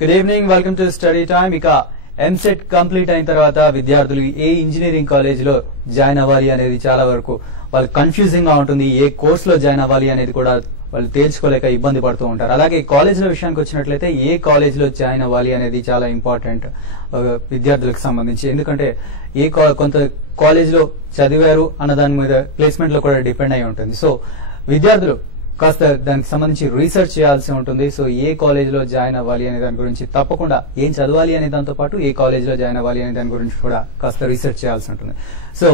Good evening, welcome to study time. ఇక EAMCET complete అయిన తర్వాత విద్యార్థులు ఏ ఇంజనీరింగ్ కాలేజ్ లో జాయిన్ అవ్వాలి అనేది చాలా వరకు వాళ్ళు కన్ఫ్యూజింగ్ గా ఉంటుంది. ఏ కోర్స్ లో జాయిన్ అవ్వాలి అనేది కూడా వాళ్ళు తేల్చుకోలేక ఇబ్బంది పడుతూ ఉంటారు. అలాగే కాలేజీల విషయానికి వచ్చినట్లయితే ఏ కాలేజ్ లో జాయిన్ అవ్వాలి అనేది చాలా ఇంపార్టెంట్ విద్యార్థులకు సంబంధించి. ఎందుకంటే కొంత కాలేజ్ లో చదివారు అన్న దాని మీద ప్లేస్మెంట్ లో కూడా డిపెండ్ అయి ఉంటుంది. సో విద్యార్థులు కాస్త దానికి సంబంధించి రీసెర్చ్ చేయాల్సి ఉంటుంది. సో ఏ కాలేజ్ లో జాయిన్ అవ్వాలి అనే దాని గురించి, తప్పకుండా ఏం చదవాలి అనే దాంతో పాటు ఏ కాలేజ్ లో జాయిన్ అవ్వాలి అనే దాని గురించి కూడా కాస్త రీసెర్చ్ చేయాల్సి ఉంటుంది. సో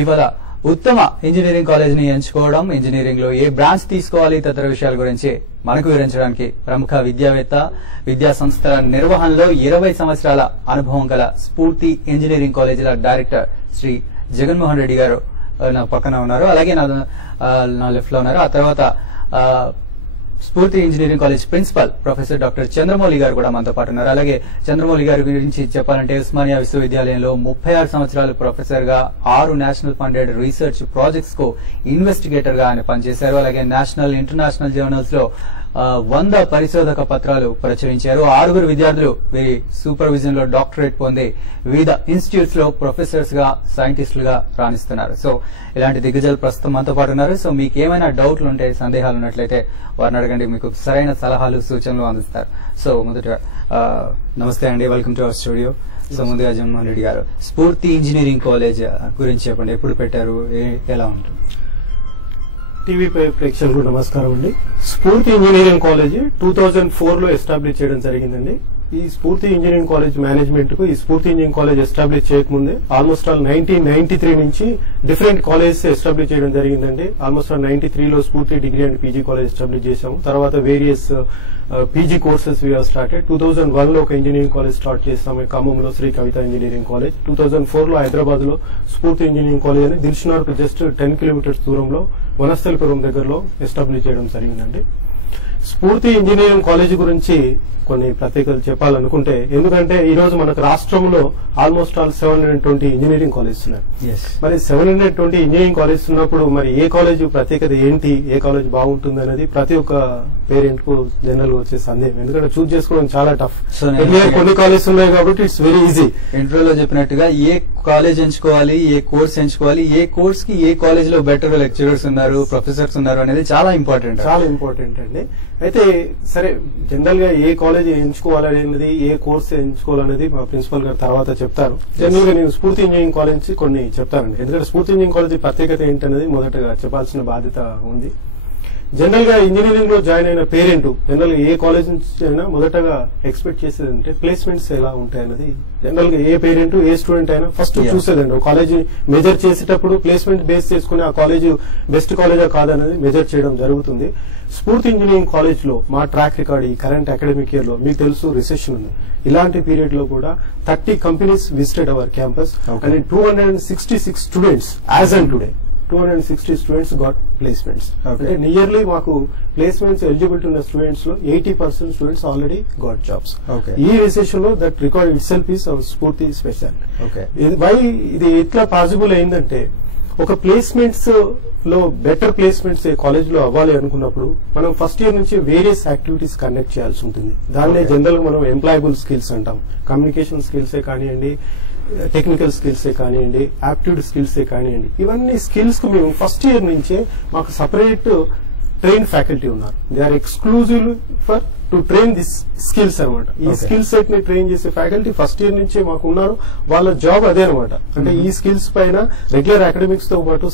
ఇవాళ ఉత్తమ ఇంజనీరింగ్ కాలేజ్ ని ఎంచుకోవడం, ఇంజనీరింగ్ లో ఏ బ్రాంచ్ తీసుకోవాలి తదితర విషయాల గురించి మనకు వివరించడానికి ప్రముఖ విద్యావేత్త, విద్యా సంస్థల నిర్వహణలో 20 సంవత్సరాల అనుభవం గల స్ఫూర్తి ఇంజనీరింగ్ కాలేజీల డైరెక్టర్ శ్రీ జగన్మోహన్ రెడ్డి గారు నా పక్కన ఉన్నారు. అలాగే నా లెఫ్ట్ లో ఉన్నారు. ఆ తర్వాత Spoorthi engineering college principal professor doctor Chandramouli గారు కూడా మనతో పాటు ఉన్నారు. అలాగే చంద్రమౌళి గారి గురించి చెప్పాలంటే ఉస్మానియా విశ్వవిద్యాలయంలో 36 సంవత్సరాలు ప్రొఫెసర్ గా 6 నేషనల్ ఫండెడ్ రీసెర్చ్ ప్రాజెక్ట్స్ కు ఇన్వెస్టిగేటర్ గా ఆయన పనిచేశారు. అలాగే నేషనల్, ఇంటర్నేషనల్ జర్నల్స్ లో 100 పరిశోధక పత్రాలు ప్రచురించారు. 6 విద్యార్థులు వీరి సూపర్విజన్ లో డాక్టరేట్ పొంది వివిధ ఇన్స్టిట్యూట్స్ లో ప్రొఫెసర్స్ గా, సైంటిస్టులుగా రాణిస్తున్నారు. సో ఇలాంటి దిగ్గజాలు ప్రస్తుతం మనతో పాటు ఉన్నారు. సో మీకు ఏమైనా డౌట్లు ఉంటే, సందేహాలు ఉన్నట్లయితే వారిని అడగండి, మీకు సరైన సలహాలు, సూచనలు అందిస్తారు. సో మొదట నమస్తే అండి, welcome to our studio. So ముందుగా జగన్మోహన్ రెడ్డి గారు, స్ఫూర్తి ఇంజనీరింగ్ కాలేజ్ గురించి చెప్పండి. ఎప్పుడు పెట్టారు, ఎలా ఉంటుంది? టీవీ ప్రేక్షకులకు నమస్కారం అండి. స్ఫూర్తి ఇంజనీరింగ్ కాలేజ్ 2004 లో ఎస్టాబ్లిష్ చేయడం జరిగిందండి. ఈ స్ఫూర్తి ఇంజనీరింగ్ కాలేజ్ మేనేజ్మెంట్ కు ఈ స్ఫూర్తి ఇంజనీరింగ్ కాలేజ్ ఎస్టాబ్లిష్ చేయకముందే ఆల్మోస్ట్ ఆల్ 1993 నుంచి డిఫరెంట్ కాలేజెస్ ఎస్టాబ్లిష్ చేయడం జరిగిందండి. ఆల్మోస్ట్ ఆల్ 93 లో స్ఫూర్తి degree and PG college establish చేశాము. తర్వాత various PG courses we have started. 2001 లో ఒక ఇంజనీరింగ్ కాలేజ్ స్టార్ట్ చేస్తాము ఖమ్మంలో, శ్రీ కవిత ఇంజనీరింగ్ కాలేజ్. 2004 లో హైదరాబాద్ లో స్ఫూర్తి ఇంజనీరింగ్ కాలేజ్ అని దిల్సుఖ్నగర్ కు జస్ట్ 10 కిలోమీటర్స్ దూరంలో వనస్థలిపురం దగ్గరలో ఎస్టాబ్లిష్ చేయడం జరిగిందండి. స్ఫూర్తి ఇంజనీరింగ్ కాలేజ్ గురించి కొన్ని ప్రత్యేకతలు చెప్పాలనుకుంటే, ఎందుకంటే ఈ రోజు మనకు రాష్ట్రంలో ఆల్మోస్ట్ ఆల్ 720 ఇంజనీరింగ్ కాలేజెస్ ఉన్నాయి. మరి 720 ఇంజనీరింగ్ కాలేజెస్ ఉన్నప్పుడు మరి ఏ కాలేజ్ ప్రత్యేకత ఏంటి, ఏ కాలేజ్ బాగుంటుంది అనేది ప్రతి ఒక్క పేరెంట్ కు జనరల్ గా వచ్చే సందేహం. ఎందుకంటే చూస్ చేసుకోవడం చాలా టఫ్. కొన్ని కాలేజెస్ ఉన్నాయి కాబట్టి ఇట్స్ వెరీ ఈజీ. ఇంటర్వ్యూలో చెప్పినట్టుగా ఏ కాలేజ్ ఎంచుకోవాలి, ఏ కోర్స్ ఎంచుకోవాలి, ఏ కోర్స్ కి ఏ కాలేజ్ లో బెటర్ లెక్చరర్స్ ఉన్నారు, ప్రొఫెసర్స్ ఉన్నారు అనేది చాలా ఇంపార్టెంట్ అండి. అయితే సరే, జనరల్ గా ఏ కాలేజ్ ఎంచుకోవాలనేది, ఏ కోర్స్ ఎంచుకోవాలనేది మా ప్రిన్సిపల్ గారు తర్వాత చెప్తారు. జనరల్ గా నేను స్ఫూర్తి ఇంజనీరింగ్ కాలేజ్ నుంచి కొన్ని చెప్తానండి. ఎందుకంటే స్ఫూర్తి ఇంజనీరింగ్ కాలేజ్ ప్రత్యేకత ఏంటనేది మొదటగా చెప్పాల్సిన బాధ్యత ఉంది. జనరల్ గా ఇంజనీరింగ్ లో జాయిన్ అయిన పేరెంట్ జనరల్ గా ఏ కాలేజ్ నుంచి అయినా మొదటగా ఎక్స్పెక్ట్ చేసేది అంటే ప్లేస్మెంట్స్ ఎలా ఉంటాయన్నది జనరల్ గా ఏ పేరెంట్, ఏ స్టూడెంట్ అయినా ఫస్ట్ చూసేదండి. ఒక కాలేజ్ మెజర్ చేసేటప్పుడు ప్లేస్మెంట్ బేస్ చేసుకుని ఆ కాలేజ్ బెస్ట్ కాలేజా కాదనేది మెజర్ చేయడం జరుగుతుంది. స్ఫూర్తి ఇంజనీరింగ్ కాలేజ్ లో మా ట్రాక్ రికార్డ్ ఈ కరెంట్ అకాడమిక్ ఇయర్ లో మీకు తెలుసు రిసెషన్ ఉంది. ఇలాంటి పీరియడ్ లో కూడా 30 companies visited our campus and 266 students as and today 260 students got placements. అంటే నియర్లీ మాకు ప్లేస్మెంట్స్ ఎలిజిబిలిటీ ఉన్న స్టూడెంట్స్ లో 80% స్టూడెంట్స్ ఆల్రెడీ గాట్ జాబ్స్. ఈ రిసెషన్ లో that record it self is our స్ఫూర్తి స్పెషల్. ఇది ఎట్లా పాసిబుల్ అయిందంటే, ఒక ప్లేస్మెంట్స్ లో బెటర్ ప్లేస్మెంట్స్ ఏ కాలేజ్ లో అవ్వాలి అనుకున్నప్పుడు మనం ఫస్ట్ ఇయర్ నుంచి వేరియస్ యాక్టివిటీస్ కండక్ట్ చేయాల్సి ఉంటుంది. దాన్నే జనరల్ గా మనం ఎంప్లాయబుల్ స్కిల్స్ అంటాం. కమ్యూనికేషన్ స్కిల్సే కానివ్వండి, టెక్నికల్ స్కిల్సే కానివ్వండి, యాప్టిట్యూడ్ స్కిల్సే కానివ్వండి, ఇవన్నీ స్కిల్స్ కు మేము ఫస్ట్ ఇయర్ నుంచే మాకు సపరేట్ ట్రైన్ ఫ్యాకల్టీ ఉన్నారు. They are exclusive for to train this skills అనమాట. ఈ స్కిల్ సెట్ ని ట్రైన్ చేసే ఫ్యాకల్టీ ఫస్ట్ ఇయర్ నుంచే మాకు ఉన్నారు. వాళ్ళ జాబ్ అదే అనమాట. అంటే ఈ స్కిల్స్ పైన రెగ్యులర్ అకాడమిక్స్ తో పాటు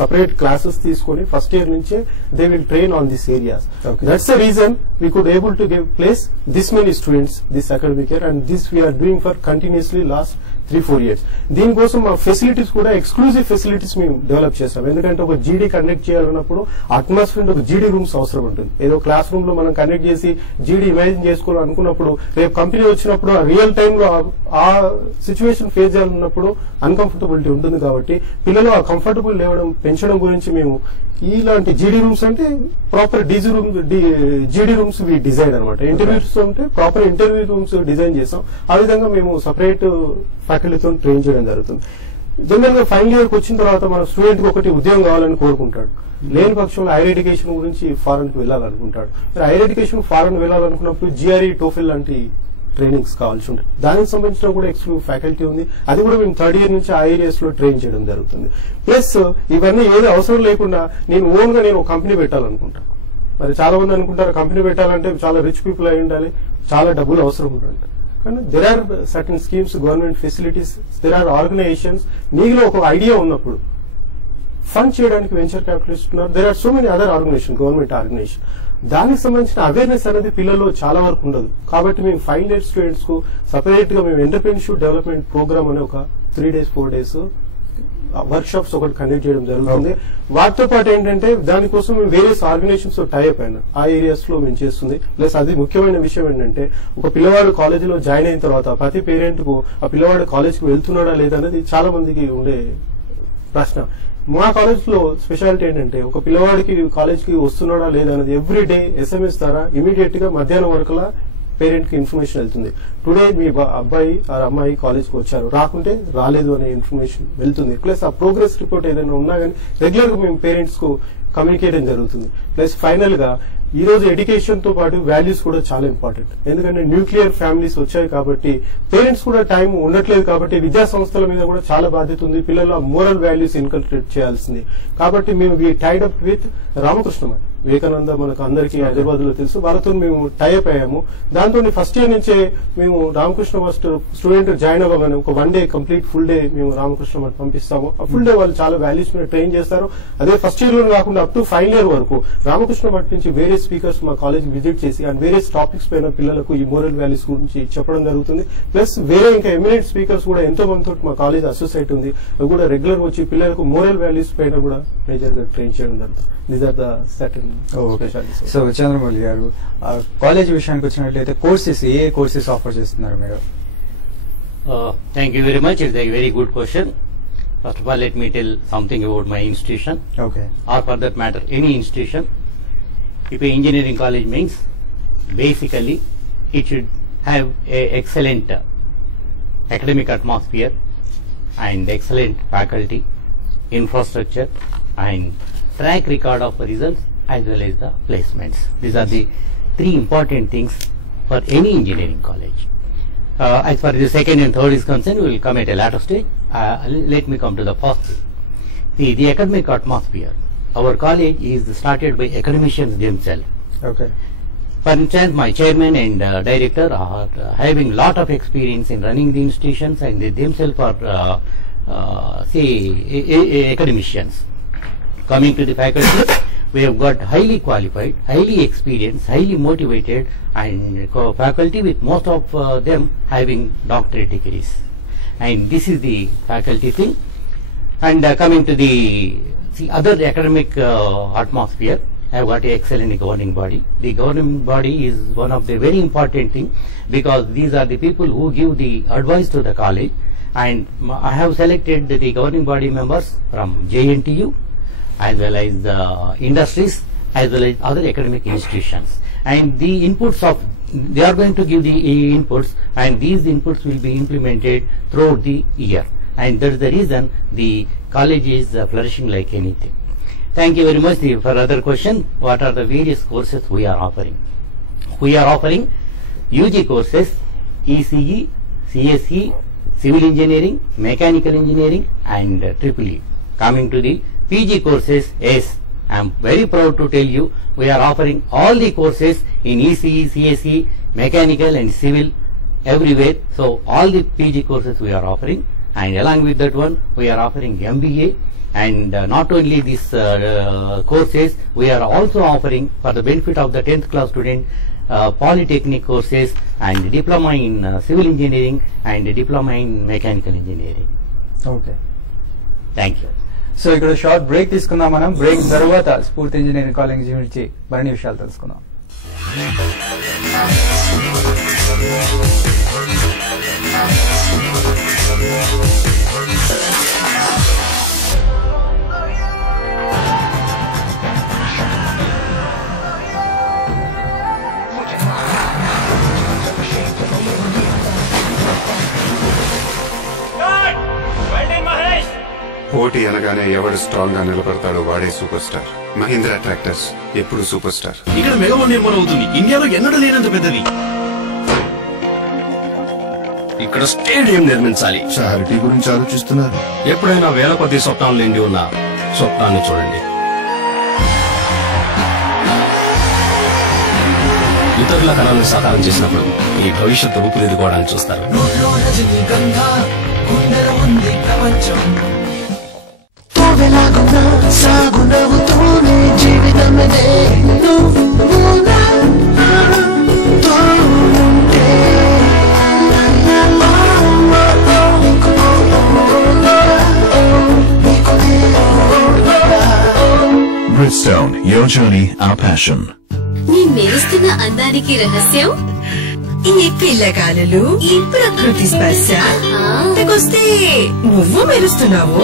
సపరేట్ క్లాసెస్ తీసుకుని ఫస్ట్ ఇయర్ నుంచే they will train on this areas. That's the reason we could able to give place this many students this academic year and this we are doing for continuously last 3-4 years. దీనికోసం మా facilities కూడా exclusive facilities మేము develop చేస్తాం. ఎందుకంటే ఒక జీడీ conduct చేయాలన్నప్పుడు atmosphere ఒక జీడీ రూమ్స్ అవసరం ఉంటుంది. ఏదో క్లాస్ రూమ్ లో మనం కండక్ట్ చేసి జీడీ ఇమాజిన్ చేసుకోవాలనుకున్నప్పుడు రేపు కంపెనీ వచ్చినప్పుడు ఆ రియల్ టైమ్ లో ఆ సిచ్యువేషన్ ఫేస్ చేయాలన్నప్పుడు అన్కంఫర్టబిలిటీ ఉంటుంది. కాబట్టి పిల్లలు ఆ కంఫర్టబుల్ లేవడం పెంచడం గురించి మేము ఇలాంటి జీడీ రూమ్స్ అంటే ప్రాపర్ జీడీ రూమ్స్ వి డిజైన్ అనమాట. ఇంటర్వ్యూస్ అంటే ప్రాపర్ ఇంటర్వ్యూ రూమ్స్ డిజైన్ చేస్తాం. ఆ విధంగా మేము సపరేట్ ఫ్యాకల్టీతో ట్రైన్ చేయడం జరుగుతుంది. జనరల్ గా ఫైనల్ ఇయర్ కి వచ్చిన తర్వాత మన స్టూడెంట్ కి ఒకటి ఉద్యోగం కావాలని కోరుకుంటాడు. లేని పక్షంలో హైయర్ ఎడ్యుకేషన్ గురించి ఫారెన్ కి వెళ్ళాలనుకుంటాడు. హైయర్ ఎడ్యుకేషన్ ఫారెన్ వెళ్ళాలనుకున్నప్పుడు జిఆర్ఈ టోఫెల్ లాంటి ట్రైనింగ్స్ కావాల్సి ఉంటుంది. దానికి సంబంధించిన కూడా ఎక్స్క్లూజివ్ ఫ్యాకల్టీ ఉంది. అది కూడా మేము థర్డ్ ఇయర్ నుంచి ఆ ఏరియాస్ లో ట్రైన్ చేయడం జరుగుతుంది. ప్లస్ ఇవన్నీ ఏది అవసరం లేకుండా నేను ఓన్ గా నేను ఒక కంపెనీ పెట్టాలనుకుంటాను. మరి చాలా మంది అనుకుంటారు కంపెనీ పెట్టాలంటే చాలా రిచ్ పీపుల్ అయి ఉండాలి, చాలా డబ్బులు అవసరం ఉంటుంది. కానీ there are certain schemes, government facilities, there are organisations. నీలో ఒక ఐడియా ఉన్నప్పుడు ఫండ్ చేయడానికి వెంచర్ క్యాపిటలిస్ట్ ఉన్నారు. There are so many other organisation, government organisation. దానికి సంబంధించిన అవేర్నెస్ అనేది పిల్లల్లో చాలా వరకు ఉండదు. కాబట్టి మేము ఫైనల్ ఇయర్ స్టూడెంట్స్ కు సపరేట్ గా మేము ఎంటర్‌ప్రెన్యూర్‌షిప్ డెవలప్మెంట్ ప్రోగ్రామ్ అనే ఒక 3 days 4 days వర్క్ షాప్స్ ఒకటి కండక్ట్ చేయడం జరుగుతుంది. వాటితో పాటు ఏంటంటే దానికోసం మేము వేరియస్ ఆర్గనైజేషన్స్ తో టైఅప్ అయినా ఆ ఏరియాస్ లో మేము చేస్తుంది. ప్లస్ అది ముఖ్యమైన విషయం ఏంటంటే ఒక పిల్లవాడు కాలేజీలో జాయిన్ అయిన తర్వాత ప్రతి పేరెంట్ కు ఆ పిల్లవాడు కాలేజ్ కి వెళ్తున్నాడా లేదా అనేది చాలా మందికి ఉండే ప్రశ్న. మా కాలేజ్ లో స్పెషాలిటీ ఏంటంటే ఒక పిల్లవాడికి కాలేజ్ కి వస్తున్నాడా లేదా అనేది ఎవ్రీ డే SMS ద్వారా ఇమీడియట్ గా మధ్యాహ్నం వరకులా పేరెంట్ కి ఇన్ఫర్మేషన్ వెళ్తుంది. టుడే మీ అబ్బాయి ఆర్ అమ్మాయి కాలేజ్ కి వచ్చారు, రాకుంటే రాలేదు అనే ఇన్ఫర్మేషన్ వెళ్తుంది. ప్లస్ ఆ ప్రోగ్రెస్ రిపోర్ట్ ఏదైనా ఉన్నా కానీ రెగ్యులర్ గా మేము పేరెంట్స్ కు కమ్యూనికేట్ జరుగుతుంది. ప్లస్ ఫైనల్ గా ఈ రోజు ఎడ్యుకేషన్ తో పాటు వాల్యూస్ కూడా చాలా ఇంపార్టెంట్. ఎందుకంటే న్యూక్లియర్ ఫ్యామిలీస్ వచ్చాయి కాబట్టి పేరెంట్స్ కూడా టైం ఉండట్లేదు. కాబట్టి విద్యా సంస్థల మీద కూడా చాలా బాధ్యత ఉంది. పిల్లలు మోరల్ వాల్యూస్ ఇన్కల్ట్రేట్ చేయాల్సింది. కాబట్టి మేము tied up with Ramakrishna Math, Vivekananda మనకు అందరికీ హైదరాబాద్ లో తెలుసు, వాళ్ళతో మేము టైఅప్ అయ్యాము. దాంతో ఫస్ట్ ఇయర్ నుంచే మేము రామకృష్ణ మఠ్ స్టూడెంట్ జాయిన్ అవ్వగానే ఒక 1 day కంప్లీట్ ఫుల్ డే మేము రామకృష్ణ మఠ్ పంపిస్తాము. ఆ ఫుల్ డే వాళ్ళు చాలా వాల్యూస్ మీద ట్రైన్ చేస్తారు. అదే ఫస్ట్ ఇయర్ లో కాకుండా అప్ టు ఫైనల్ ఇయర్ వరకు రామకృష్ణ మఠ్ నుంచి వేరే స్పీకర్స్ మా కాలేజ్ విజిట్ చేసి అండ్ వేరే టాపిక్స్ పైన పిల్లలకు ఈ మోరల్ వాల్యూస్ గురించి చెప్పడం జరుగుతుంది. ప్లస్ వేరే ఇంకా ఎమినెంట్ స్పీకర్స్ కూడా ఎంతో మందితో మా కాలేజ్ అసోసియేట్ ఉంది. అవి కూడా రెగ్యులర్ వచ్చి పిల్లలకు మోరల్ వాల్యూస్ పైన కూడా మేజర్ గా ట్రైన్ చేయడం జరుగుతుంది. These are the certain specialities. So Chandramouli గారు, కాలేజ్ విషయానికి వచ్చినట్లయితే కోర్సెస్ ఏ కోర్సెస్ ఆఫర్ చేస్తున్నారు మీరు? Thank you very much. It's a very good question. First of all, let me tell something about my institution. Okay. Or for that matter, any institution. If a engineering college means, basically, it should have a excellent academic atmosphere and excellent faculty, infrastructure, and track record of results as well as the placements. These are the 3 important things for any engineering college. As far as the second and third is concerned, we will come at a later stage. Let me come to the first thing. The academic atmosphere. Our college is started by academicians themselves. Okay. For instance, my chairman and director are having lot of experience in running the institutions, and they themselves are, academicians. Coming to the faculty, we have got highly qualified, highly experienced, highly motivated, and faculty with most of them having doctorate degrees. And this is the faculty thing. And coming to the other academic atmosphere, I have got an excellent governing body. The governing body is one of the very important thing, because these are the people who give the advice to the college. And I have selected the governing body members from JNTU, as well as industries, as well as other academic institutions. And the inputs of, they are going to give the inputs, and these inputs will be implemented throughout the year. And that is the reason the college is flourishing like anything. Thank you very much. For other question, what are the various courses we are offering? We are offering UG courses, ECE, CSE, Civil Engineering, Mechanical Engineering, and EEE. Coming to the PG courses, yes, I am very proud to tell you we are offering all the courses in ECE, CSE, Mechanical and Civil everywhere. So all the PG courses we are offering, and along with that one we are offering MBA. And not only these courses, we are also offering for the benefit of the 10th class student polytechnic courses and diploma in civil engineering and diploma in mechanical engineering. Okay. Thank you. So ఇక్కడ short break తీసుకుందాం. మనం break తర్వాత Spoorthi engineering college గురించి మరిన్ని విషయాలు తెలుసుకుందాం. Well done, Mahesh! పోటీ అనగానే ఎవడు స్ట్రాంగ్ గా నిలబడతాడో వాడే సూపర్ స్టార్. మహీంద్రా ట్రాక్టర్స్ ఎప్పుడు సూపర్ స్టార్. ఇక్కడ మెగా నిర్మాణం అవుతుంది, ఇండియాలో ఎన్నడూ లేనంత పెద్దది. ఇక్కడ స్టేడియం నిర్మించాలి. చారిటీ గురించి ఆలోచిస్తున్నారు. ఎప్పుడైనా వేల కొద్ది స్వప్నాలు నిండి ఉన్న స్వప్నాన్ని చూడండి. ఇతరుల కళలను సాకారం చేసినప్పుడు ఈ భవిష్యత్తు రూపుదిద్దుకోవడానికి చూస్తారు. Bridgestone, your journey, our passion. నీ మెరుస్తున్న అందానికి రహస్యం ఈ పిల్లగాలులు, ఈ ప్రకృతి స్పర్శ. వస్తే నువ్వు మెరుస్తున్నావు.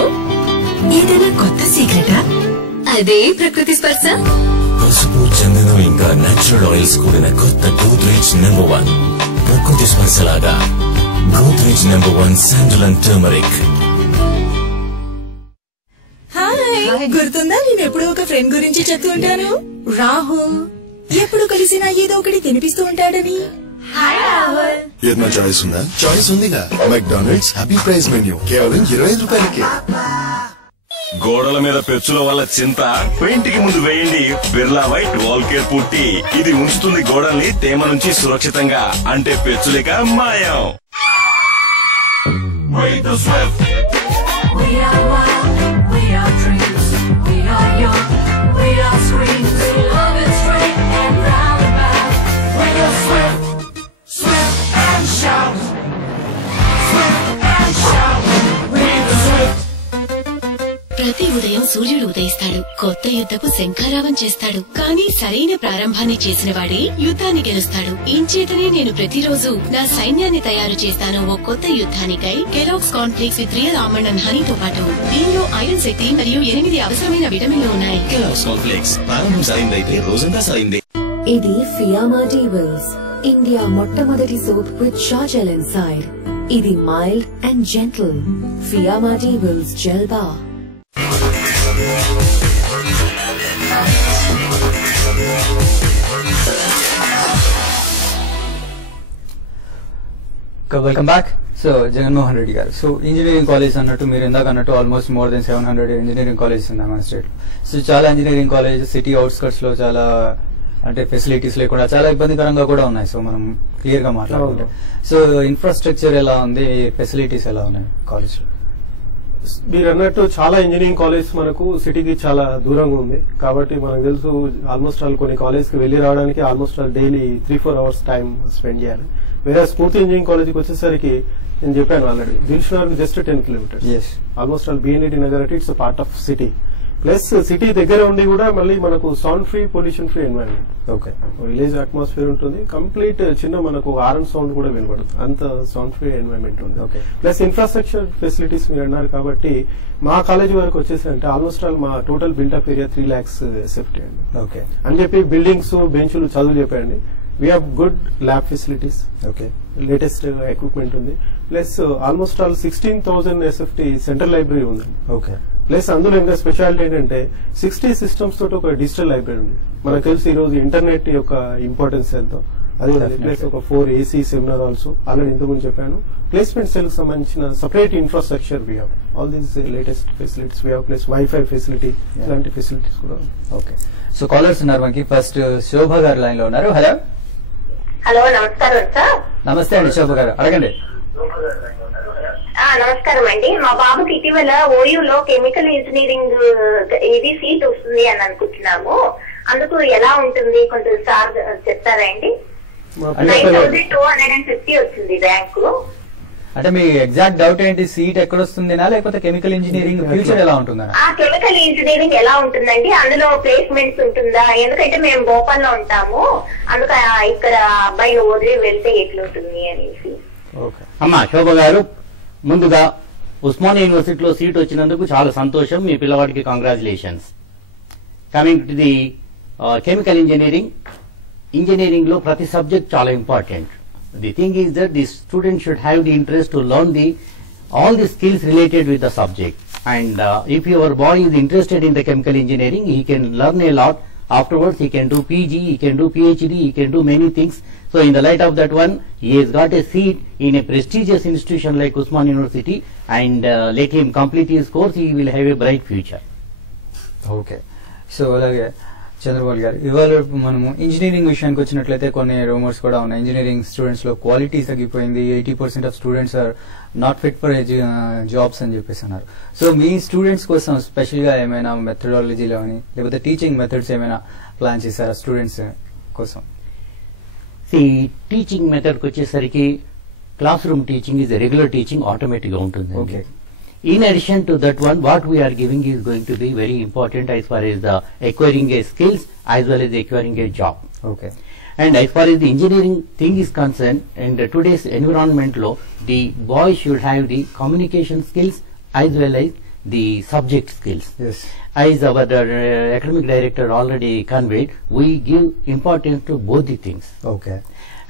ఏదైనా కొత్త సీక్రెటా? అదే ప్రకృతి స్పర్శ. పసుపు, చందనం ఇంకా నేచురల్ ఆయిల్స్ కూడిన కొత్త గోద్రేజ్ నంబర్ 1 ప్రకృతి స్పర్శలాగా. Godrej number 1 sandal and turmeric. Hi, గుర్తుందా నేను ఎప్పుడో ఒక ఫ్రెండ్ గురించి చెప్తూ ఉంటాను, రాహుల్. ఎప్పుడు కలిసినా ఏదో ఒకటి తినిపిస్తూ ఉంటాడని. హాయ్ రాహుల్. ఏదైనా చాయిస్ ఉందా? చాయిస్ ఉందిగా. మెక్డానల్డ్స్ హ్యాపీ ప్రైస్ మెన్యూ కేవలం 25 రూపాయలకే. గోడల మీద పెచ్చుల వల్ల చింత, పెయింటింగ్ ముందు వేయండి బిర్లా వైట్ వాల్ కేర్ పుట్టి. ఇది ఉంచుతుంది గోడల్ని తేమ నుంచి సురక్షితంగా. అంటే పెచ్చులేక మాయం. ప్రతి ఉదయం సూర్యుడు ఉదయిస్తాడు, కొత్త యుద్ధపు శంఖారావం చేస్తాడు. కానీ సరైన ప్రారంభాన్ని చేసిన వాడే యుద్ధాన్ని గెలుస్తాడు. ఇంచేతనే నేను ప్రతిరోజు నా సైన్యాన్ని తయారు చేస్తాను ఓ కొత్త యుద్ధానికై. Kellogg's cornflakes with real almond and హనీతో పాటు దీనిలో ఐరన్ శక్తి మరియు 8 అవసరమైన విటమిన్లు ఉన్నాయి. కెలాగ్స్ కార్న్ఫ్లేక్స్ ప్రారంభం సరైందైతే రోజంతా సరైందే. ఇది ఫియామా డీవెల్స్, ఇండియా మొట్టమొదటి soap with shower gel inside. ఇది mild and gentle. Fiama Di Wills gel bar. Welcome back. So Jaganmohan Reddy గారు, సో ఇంజనీరింగ్ కాలేజ్ అన్నట్టు మీరు ఇందాక అన్నట్టు almost more than 700 engineering colleges ఉన్నాయి మన స్టేట్ లో. సో చాలా ఇంజనీరింగ్ కాలేజ్ సిటీ అవుట్స్కట్స్ లో చాలా అంటే ఫెసిలిటీస్ లేకుండా చాలా ఇబ్బందికరంగా కూడా ఉన్నాయి. సో మనం క్లియర్ గా మాట్లాడుకుంటే, సో ఇన్ఫ్రాస్ట్రక్చర్ ఎలా ఉంది, ఫెసిలిటీస్ ఎలా ఉన్నాయి కాలేజ్ లో? మీరు అన్నట్టు చాలా ఇంజనీరింగ్ కాలేజ్ మనకు సిటీకి చాలా దూరంగా ఉంది. కాబట్టి మనకు తెలుసు ఆల్మోస్ట్ ఆల్ కొన్ని కాలేజ్ కి వెళ్లి రావడానికి almost all daily 3-4 hours time spend చేయాలి. వేరే స్ఫూర్తి ఇంజనీరింగ్ కాలేజ్కి వచ్చేసరికి నేను చెప్పాను already, Dilsukh just 10 kilometres. Almost all బిఎన్ఈడి నగర్ అంటే it's part of city. Plus city దగ్గర ఉండి కూడా మళ్ళీ మనకు sound free, pollution free environment. Okay, village atmosphere ఉంటుంది. కంప్లీట్ చిన్న మనకు హారన్ సౌండ్ కూడా వినబడదు, అంత సౌండ్ ఫ్రీ ఎన్వైరన్మెంట్ ఉంది. ఓకే, ప్లస్ ఇన్ఫ్రాస్ట్రక్చర్ ఫెసిలిటీస్ మీరు అన్నారు కాబట్టి మా కాలేజ్ వరకు వచ్చేసి అంటే ఆల్మోస్ట్ ఆల్ మా total buildup area 3 lakhs safety అండి. ఓకే అని చెప్పి బిల్డింగ్స్, బెంచులు, చదువు చెప్పండి. We have good lab facilities. Okay, latest equipment ఉంది. Plus almost all 16,000 SFT central library ఉంది. ఓకే, ప్లస్ అందులో ఇంకా స్పెషాలిటీ ఏంటంటే 60 సిస్టమ్స్ తోటి ఒక డిజిటల్ లైబ్రరీ ఉంది. మనకు తెలుసు ఈ రోజు ఇంటర్నెట్ యొక్క ఇంపార్టెన్స్ ఎంతో. అది ప్లస్ ఒక 4 AC సెమినార్ హాల్స్ ఆల్రెడీ ఇంతకుముందు చెప్పాను. ప్లేస్మెంట్ సెల్ సంబంధించిన separate infrastructure we have. All these latest facilities we have. Plus wifi facility, ఇలాంటి ఫెసిలిటీస్ కూడా. ఓకే, సో కాలర్స్ ఉన్నారు మనకి. ఫస్ట్ శోభ గారు లైన్ లో ఉన్నారు. హలో హలో, నమస్కారం సార్. నమస్తే అండి శోభ గారు, అడగండి. నమస్కారం అండి. మా బాబుకి ఇటీవల ఓయూలో కెమికల్ ఇంజనీరింగ్ ఇది సీట్ వస్తుంది అని అనుకుంటున్నాము. అందుకు ఎలా ఉంటుంది కొంచెం సార్ చెప్తారా అండి? 9,250 వచ్చింది ర్యాంకు. అంటే మీ ఎగ్జాక్ట్ డౌట్ ఏంటి, సీట్ ఎక్కడ వస్తుందినా లేకపోతే కెమికల్ ఇంజనీరింగ్ ఫ్యూచర్ ఎలా ఉంటుందా? కెమికల్ ఇంజనీరింగ్ ఎలా ఉంటుందండి, అందులో ప్లేస్మెంట్స్ ఉంటుందా? ఎందుకంటే మేము భోపాల్లో ఉంటాము, అందుకు ఇక్కడ అబ్బాయిని వదిలి వెళ్తే ఎట్లుంటుంది అనేసి. అమ్మా శోభ గారు, ముందుగా ఉస్మానియా యూనివర్సిటీలో సీట్ వచ్చినందుకు చాలా సంతోషం. మీ పిల్లవాడికి congratulations. Coming to the chemical engineering లో ప్రతి సబ్జెక్ట్ చాలా important. The thing is that the student should have the interest to learn all the skills related with the subject. And if your boy is interested in the chemical engineering, he can learn a lot. Afterwards, he can do PG, he can do PhD, he can do many things. So in the light of that one, he has got a seat in a prestigious institution like Usman University, and let him complete his course, he will have a bright future. Okay. So అలాగే చంద్రబాబు గారు, ఇవాళ మనము engineering విషయానికి వచ్చినట్లయితే కొన్ని rumours కూడా ఉన్నాయి. Engineering students లో క్వాలిటీ తగ్గిపోయింది, 80% of students are not fit for jobs అని చెప్పేసి అన్నారు. సో మీ స్టూడెంట్స్ కోసం స్పెషల్ గా ఏమైనా మెథడాలజీలో అని లేకపోతే టీచింగ్ మెథడ్స్ ఏమైనా ప్లాన్ చేశారా స్టూడెంట్స్ కోసం? టీచింగ్ మెథడ్ వచ్చేసరికి class room teaching is regular teaching, automatic గా ఉంటుంది. Okay. In addition to that one, what we are giving is going to be very important as far as acquiring a skills as well as acquiring a job. Okay. And as far as the engineering thing is concerned, in today's environment law, the boy should have the communication skills as well as the subject skills. Yes. As our academic director already conveyed, we give importance to both the things. Okay.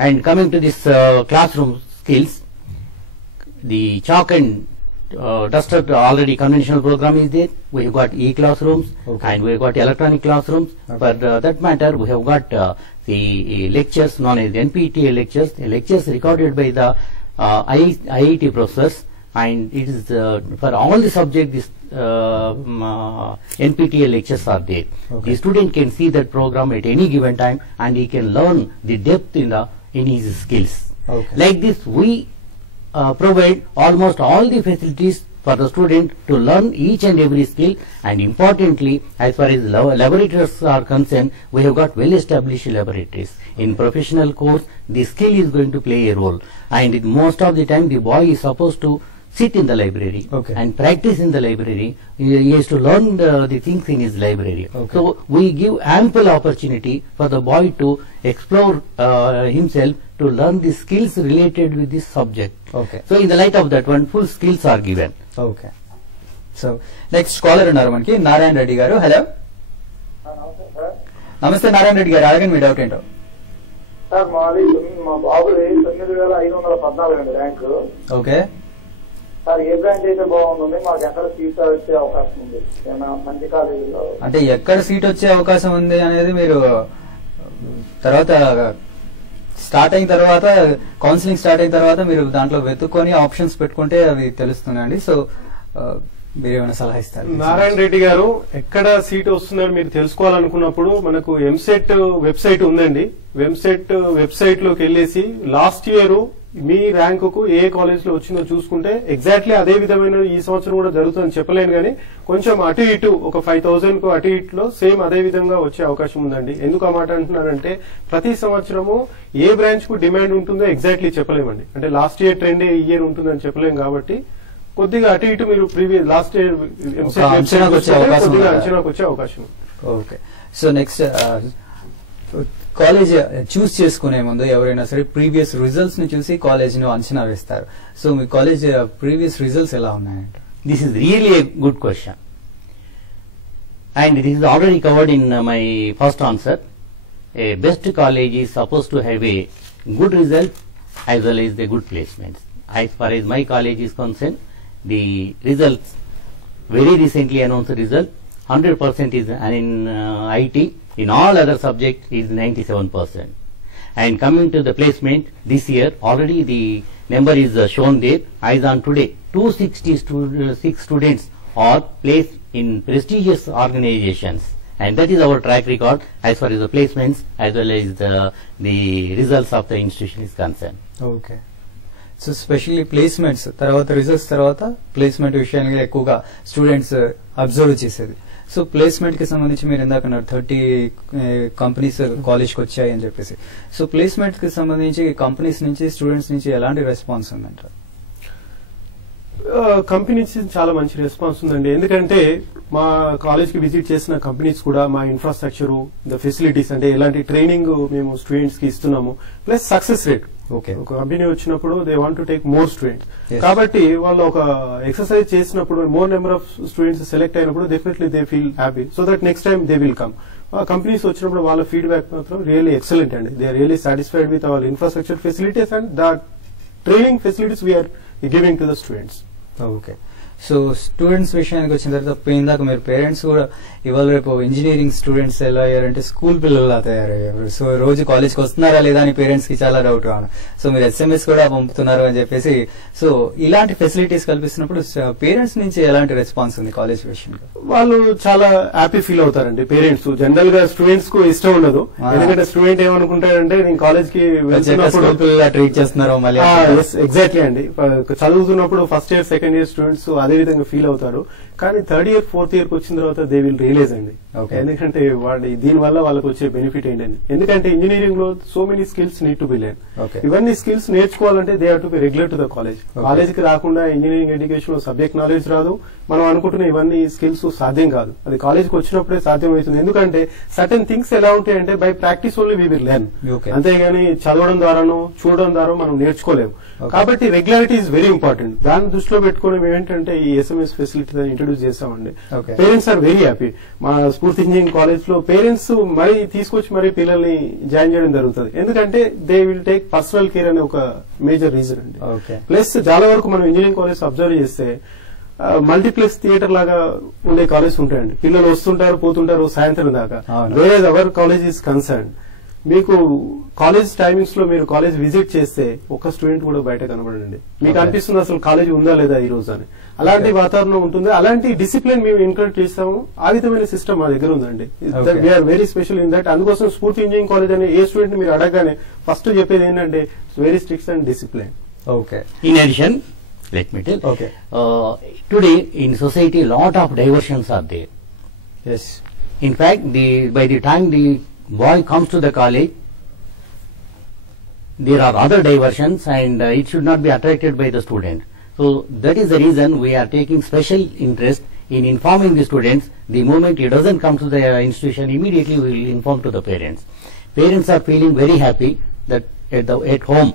And coming to this classroom skills, the chalk and duster already conventional program is there. We have got e-classrooms, okay, and we have got electronic classrooms. Okay. For that matter, we have got the lectures known as NPTEL lectures. The lectures recorded by the IIT professors, and it is for all the subjects. This NPTEL lectures are there. Okay. The student can see that program at any given time, and he can learn the depth in his skills. Okay. Like this, we provide almost all the facilities for the student to learn each and every skill, and importantly, as far as laboratories are concerned, we have got well established laboratories. In professional course, the skill is going to play a role, and most of the time the boy is supposed to sit in the library, okay, and practice in the library. He has to learn the things in his library. Okay. So we give ample opportunity for the boy to explore himself, to learn the skills related with this subject. Okay. So in the light of that one, full skills are given. Okay. So next caller ఉన్నారు మనకి, నారాయణ రెడ్డి గారు. Hello, నమస్తే నారాయణ రెడ్డి గారు, అడగండి మీ doubt ఏంటో. Sir మాది మా బాబుది 9514 అండి ర్యాంక్. ఓకే సార్, ఏ బ్రాంచ్ అయితే బాగుంటుంది, మాకు ఎక్కడ సీట్ వచ్చే అవకాశం ఉంది, మంచి కాలేజీలో? అంటే ఎక్కడ సీట్ వచ్చే అవకాశం ఉంది అనేది మీరు తర్వాత స్టార్ట్ అయిన తర్వాత, కౌన్సిలింగ్ స్టార్ట్ అయిన తర్వాత మీరు దాంట్లో వెతుక్కొని ఆప్షన్స్ పెట్టుకుంటే అవి తెలుస్తున్నాయండి. సో మీరేమైనా సలహా ఇస్తారు? నారాయణ రెడ్డి గారు, ఎక్కడ సీట్ వస్తుందని మీరు తెలుసుకోవాలనుకున్నప్పుడు మనకు ఎంసెట్ వెబ్సైట్ ఉందండి. ఎంసెట్ వెబ్సైట్ లోకి వెళ్ళేసి లాస్ట్ ఇయర్ మీ ర్యాంకుకు ఏ కాలేజ్ లో వచ్చిందో చూసుకుంటే ఎగ్జాక్ట్లీ అదే విధమైన ఈ సంవత్సరం కూడా జరుగుతుందని చెప్పలేను, కానీ కొంచెం అటు ఇటు ఒక 5000 కు అటు ఇటులో సేమ్ అదే విధంగా వచ్చే అవకాశం ఉందండి. ఎందుకు ఆ మాట అంటున్నానంటే ప్రతి సంవత్సరము ఏ బ్రాంచ్ కు డిమాండ్ ఉంటుందో ఎగ్జాక్ట్లీ చెప్పలేమండి. అంటే లాస్ట్ ఇయర్ ట్రెండ్ ఈ ఇయర్ ఉంటుందని చెప్పలేం, కాబట్టి కొద్దిగా అటు ఇటు మీరు ప్రీవియస్ లాస్ట్ ఇయర్ అంచనాకు వచ్చే అవకాశం. ఓకే. సో నెక్స్ట్ కాలేజ్ చూస్ చేసుకునే ముందు ఎవరైనా సరే ప్రీవియస్ రిజల్ట్స్ ని చూసి కాలేజ్ ను అంచనా వేస్తారు. సో మీ కాలేజ్ ప్రీవియస్ రిజల్ట్స్ ఎలా ఉన్నాయంట? This is really a good question, and this is already covered in my first answer. A best college is supposed to have a good result as well as the good placements. As far as my college is concerned, the results, very recently announced result, 100% is in IT. In all other subjects is 97%. And coming to the placement, this year already the number is shown there. As on today, 266 students are placed in prestigious organizations, and that is our track record as far as the placements as well as the results of the institution is concerned. Okay. So specially placements తర్వాత results తర్వాత placement విషయాన్ని ఎక్కువగా students observe చేసేది. So placement కి సంబంధించి మీరు ఇందాక 30 companies college కి వచ్చాయి అని చెప్పేసి, సో ప్లేస్మెంట్ కి సంబంధించి కంపెనీస్ నుంచి స్టూడెంట్స్ నుంచి ఎలాంటి రెస్పాన్స్ ఉందంట? కంపెనీస్ చాలా మంచి రెస్పాన్స్ ఉందండి. ఎందుకంటే మా కాలేజ్ కి విజిట్ చేసిన కంపెనీస్ కూడా మా ఇన్ఫ్రాస్ట్రక్చర్, ద ఫెసిలిటీస్, అంటే ఎలాంటి ట్రైనింగ్ మేము స్టూడెంట్స్ కి ఇస్తున్నాము, ప్లస్ సక్సెస్ రేట్. ఓకే. ఒక కంపెనీ వచ్చినప్పుడు they want to take more students, కాబట్టి వాళ్ళు ఒక ఎక్సర్సైజ్ చేసినప్పుడు more number of students select అయినప్పుడు definitely they feel happy, so that next time they will come. ఆ కంపెనీస్ వచ్చినప్పుడు వాళ్ళ ఫీడ్బ్యాక్ మాత్రం రియల్లీ ఎక్సలెంట్ అండి. They are really satisfied with our infrastructure facilities and the training facilities we are giving to the students. Okay. So students విషయానికి వచ్చిన తర్వాత ఇందాక మీరు పేరెంట్స్ కూడా ఇవాళ రేపు ఇంజనీరింగ్ స్టూడెంట్స్ ఎలా అయ్యారంటే స్కూల్ పిల్లల్లా తయారయ్యారు. సో రోజు కాలేజ్కి వస్తున్నారా లేదా అని పేరెంట్స్ కి చాలా డౌట్ రాను. సో మీరు SMS కూడా పంపుతున్నారు అని చెప్పేసి, సో ఇలాంటి ఫెసిలిటీస్ కల్పిస్తున్నప్పుడు పేరెంట్స్ నుంచి ఎలాంటి రెస్పాన్స్ ఉంది కాలేజ్ విషయంలో? వాళ్ళు చాలా హ్యాపీ ఫీల్ అవుతారండి పేరెంట్స్. జనరల్ గా స్టూడెంట్స్ కు ఇష్టం ఉండదు, ఎందుకంటే స్టూడెంట్ ఏమనుకుంటాడంటే నేను కాలేజ్ కి వెళ్తున్నప్పుడు ట్రీట్ చేస్తున్నారు మళ్ళీ. ఎగ్జాక్ట్లీ అండి, చదువుతున్నప్పుడు first year second year students అదే విధంగా ఫీల్ అవుతారు. కానీ థర్డ్ ఇయర్ ఫోర్త్ ఇయర్ కి వచ్చిన తర్వాత దే విల్ రియలైజ్ అండి, ఎందుకంటే దీని వల్ల వాళ్ళకి వచ్చే బెనిఫిట్ ఏంటండి. ఎందుకంటే ఇంజనీరింగ్ లో so many skills need to be learn. ఇవన్నీ స్కిల్స్ నేర్చుకోవాలంటే they have to be regular to the college. College కి రాకుండా ఇంజనీరింగ్ ఎడ్యుకేషన్ లో సబ్జెక్ట్ నాలెడ్జ్ రాదు. మనం అనుకుంటున్న ఇవన్నీ స్కిల్స్ సాధ్యం కాదు, అది కాలేజ్ కి వచ్చినప్పుడే సాధ్యం అవుతుంది. ఎందుకంటే సర్టెన్ థింగ్స్ ఎలా ఉంటాయంటే by practice only we will learn, అంతేగాని చదవడం ద్వారానో చూడడం ద్వారా మనం నేర్చుకోలేము. కాబట్టి రెగ్యులారిటీ ఇస్ వెరీ ఇంపార్టెంట్. దాన్ని దృష్టిలో పెట్టుకుని మేము ఏంటంటే ఈ SMS ఫెసిలిటీ ఇంట్రడ్యూస్ చేస్తామండి. Parents are very happy. మా స్ఫూర్తి ఇంజనీరింగ్ కాలేజ్ లో పేరెంట్స్ మరీ తీసుకొచ్చి మరీ పిల్లల్ని జాయిన్ చేయడం జరుగుతుంది, ఎందుకంటే they will take personal care అనే ఒక మేజర్ రీజన్ అండి. ప్లస్ చాలా వరకు మనం ఇంజనీరింగ్ కాలేజ్ అబ్జర్వ్ చేస్తే మల్టీప్లెక్స్ థియేటర్ లాగా ఉండే కాలేజ్ ఉంటాయండి. పిల్లలు వస్తుంటారు పోతుంటారు సాయంత్రం దాకా. వేరే అవర్ కాలేజ్ ఈస్ కన్సర్న్, మీకు కాలేజ్ టైమింగ్స్ లో మీరు కాలేజ్ విజిట్ చేస్తే ఒక స్టూడెంట్ కూడా బయట కనబడండి. మీకు అనిపిస్తుంది అసలు కాలేజ్ ఉందా లేదా ఈ రోజు అని. అలాంటి వాతావరణం ఉంటుంది, అలాంటి డిసిప్లిన్ మేము ఎంకరేజ్ చేస్తాము. ఆ విధమైన సిస్టమ్ మా దగ్గర ఉందండి. We are very special in that. అందుకోసం స్ఫూర్తి ఇంజనీరింగ్ కాలేజ్ అనే ఏ స్టూడెంట్ మీరు అడగగానే ఫస్ట్ చెప్పేది ఏంటంటే very strict and discipline. Okay. In addition, let me tell. Okay. Today in society, a lot of diversions are there. Yes. In fact, by the time the boy comes to the college, there are other diversions, and it should not be attracted by the student. So that is the reason we are taking special interest in informing the students. The moment he doesn't come to the institution, immediately we will inform to the parents. Parents are feeling very happy that at home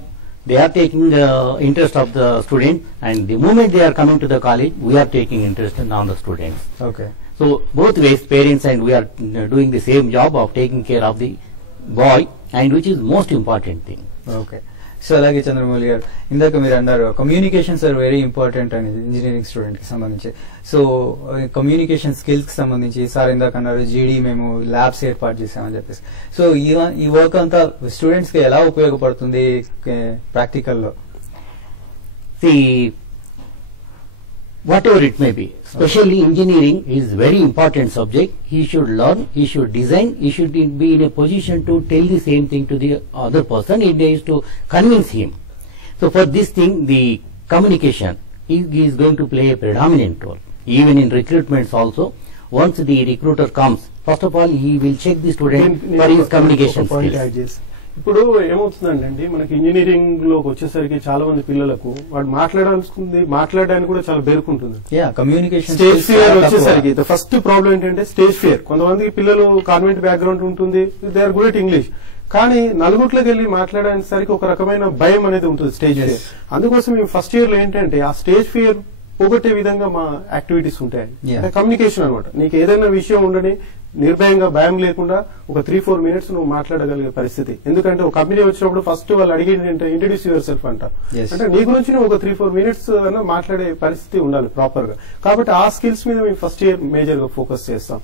they are taking the interest of the student, and the moment they are coming to the college, we are taking interest in on the students. Okay. So both ways, parents and we are doing the same job of taking care of the boy, and which is most important thing. Okay. So అలాగే చంద్రమౌళి గారు, ఇందాక మీరు అన్నారు communications are very important అనేది engineering student కి సంబంధించి. So communication skills కి సంబంధించి సార్ ఇందాక అన్నారు జీడీ మేము ల్యాబ్స్ ఏర్పాటు చేసామని చెప్పేసి. సో ఈ వర్క్ అంతా స్టూడెంట్స్ కి ఎలా ఉపయోగపడుతుంది ప్రాక్టికల్ లో? Whatever it may be, especially engineering is very important subject. He should learn, he should design, he should be in a position to tell the same thing to the other person. It is to convince him. So for this thing, the communication is going to play a predominant role. Even in recruitments also, once the recruiter comes, first of all, he will check the student for his communication skills. ఇప్పుడు ఏమవుతుందండి, మనకి engineering లోకి వచ్చేసరికి చాలా మంది పిల్లలకు వాడు మాట్లాడడానికి కూడా చాలా బెరుకుంటుంది. కమ్యూనికేషన్ స్టేజ్ ఫియర్ వచ్చేసరికి ఫస్ట్ ప్రాబ్లం ఏంటంటే స్టేజ్ ఫియర్. కొంతమంది పిల్లలు కాన్వెంట్ బ్యాక్గ్రౌండ్ ఉంటుంది, they are good at English, కానీ నలుగుట్లోకి వెళ్ళి మాట్లాడడానికి ఒక రకమైన భయం అనేది ఉంటుంది, స్టేజ్ ఫియర్. అందుకోసం మేము ఫస్ట్ ఇయర్ లో ఏంటంటే ఆ స్టేజ్ ఫియర్ పోగొట్టే విధంగా మా యాక్టివిటీస్ ఉంటాయి. కమ్యూనికేషన్ అనమాట. నీకు ఏదైనా విషయం ఉండని నిర్భయంగా భయం లేకుండా ఒక 3-4 మినిట్స్ నువ్వు మాట్లాడగలిగే పరిస్థితి. ఎందుకంటే ఒక కంపెనీ వచ్చినప్పుడు ఫస్ట్ వాళ్ళు అడిగేది ఏంటంటే ఇంట్రడ్యూస్ యువర్ సెల్ఫ్ అంట. అంటే నీ గురించి నువ్వు ఒక 3-4 మినిట్స్ అన్నా మాట్లాడే పరిస్థితి ఉండాలి ప్రాపర్ గా. కాబట్టి ఆ స్కిల్స్ మీద మేము ఫస్ట్ ఇయర్ మేజర్ గా ఫోకస్ చేస్తాం.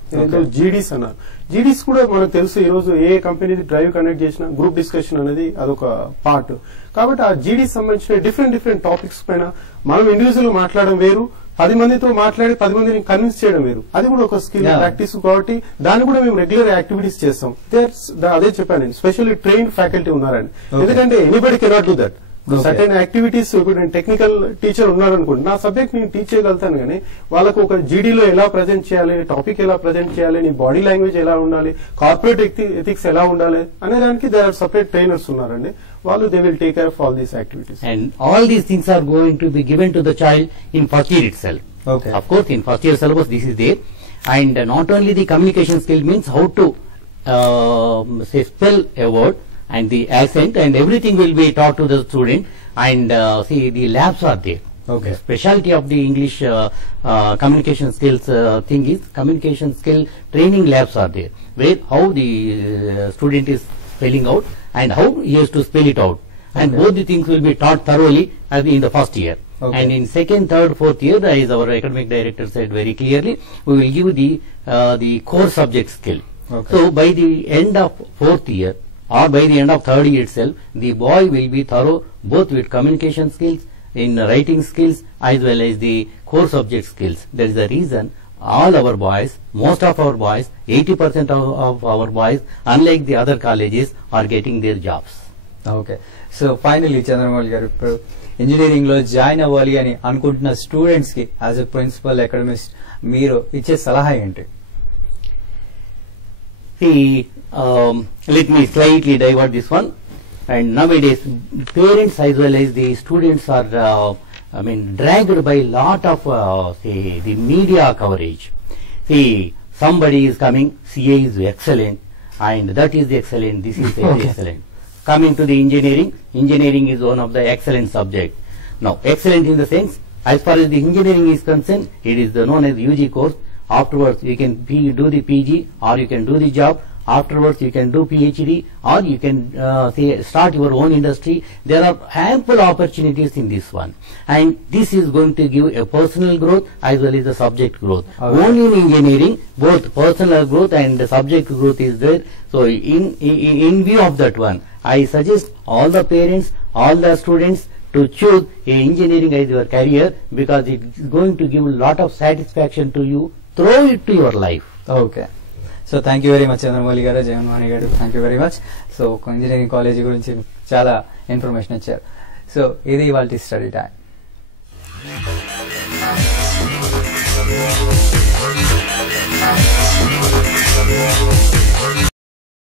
జీడీస్ అన్నారు. జీడీస్ కూడా మనకు తెలుసు, ఈ రోజు ఏ కంపెనీ డ్రైవ్ కండక్ట్ చేసినా గ్రూప్ డిస్కషన్ అనేది అదొక పార్ట్. కాబట్టి ఆ జీడీస్ సంబంధించిన డిఫరెంట్ టాపిక్స్ పైన మనం ఇండివిజువల్ మాట్లాడడం వేరు, 10 మందితో మాట్లాడి 10 మందిని కన్విన్స్ చేయడం వేరు. అది కూడా ఒక స్కిల్ ప్రాక్టీస్ కాబట్టి దాన్ని కూడా మేము రెగ్యులర్ యాక్టివిటీస్ చేస్తాం. అదే చెప్పాను నేను, స్పెషల్లీ ట్రైన్డ్ ఫ్యాకల్టీ ఉన్నారండి. ఎందుకంటే anybody cannot do that. Certain activities ఇప్పుడు నేను టెక్నికల్ టీచర్ ఉన్నారనుకోండి, నా సబ్జెక్ట్ నేను టీచ్ చేయగలుగుతాను, కానీ వాళ్ళకు ఒక జీడీలో ఎలా ప్రజెంట్ చేయాలి, టాపిక్ ఎలా ప్రజెంట్ చేయాలి, నీ బాడీ లాంగ్వేజ్ ఎలా ఉండాలి, కార్పొరేట్ ఎథిక్స్ ఎలా ఉండాలి అనే దానికి దేర్ ఆర్ సపరేట్ ట్రైనర్స్ ఉన్నారండి. వాళ్ళు they will take care of all these activities. And all these things are going to be given to the child in first year itself. Okay. Of course, in first year syllabus this is there, and not only the communication skill means how to say spell a word, and the accent and everything will be taught to the student, and see the labs are there. Okay. The specialty of the English communication skills thing is communication skill training labs are there, where how the student is spelling out and how he has to spell it out, and both the things will be taught thoroughly in the first year. Okay. And in second, third, fourth year, as our academic director said very clearly, we will give the core subject skill. Okay. So by the end of fourth year or by the end of third year itself, the boy will be thorough both with communication skills, in writing skills, as well as the core subject skills. That is the reason all our boys, most of our boys, 80% of our boys, unlike the other colleges, are getting their jobs. Okay so finally Chandramouli గారు, ఇప్పుడు engineering లో join అవ్వాలి అని అనుకుంటున్న students కి as a principal అకాడమిస్ట్ మీరు ఇచ్చే సలహా ఏంటి? See, let me slightly divert this one. And nowadays, parents as well as the students are, dragged by a lot of, the media coverage. See, somebody is coming, CA is excellent, and that is the excellent, this is the excellent. Coming to the engineering is one of the excellent subject. Now, excellent in the sense, as far as the engineering is concerned, it is known as UG course. Afterwards, you can do the PG, or you can do the job. Afterwards, you can do PhD, or you can start your own industry. There are ample opportunities in this one, and this is going to give a personal growth as well as the subject growth. Okay. Only in engineering, both personal growth and the subject growth is there. So, in view of that one, I suggest all the parents, all the students to choose engineering as your career, because it is going to give a lot of satisfaction to you throughout it to your life. Okay so thank you very much Chandramouli గారు, జగన్మోహన్ గారు, thank you very much. So engineering college గురించి చాలా information ఇచ్చారు. So ఇది ఇవాళ study time.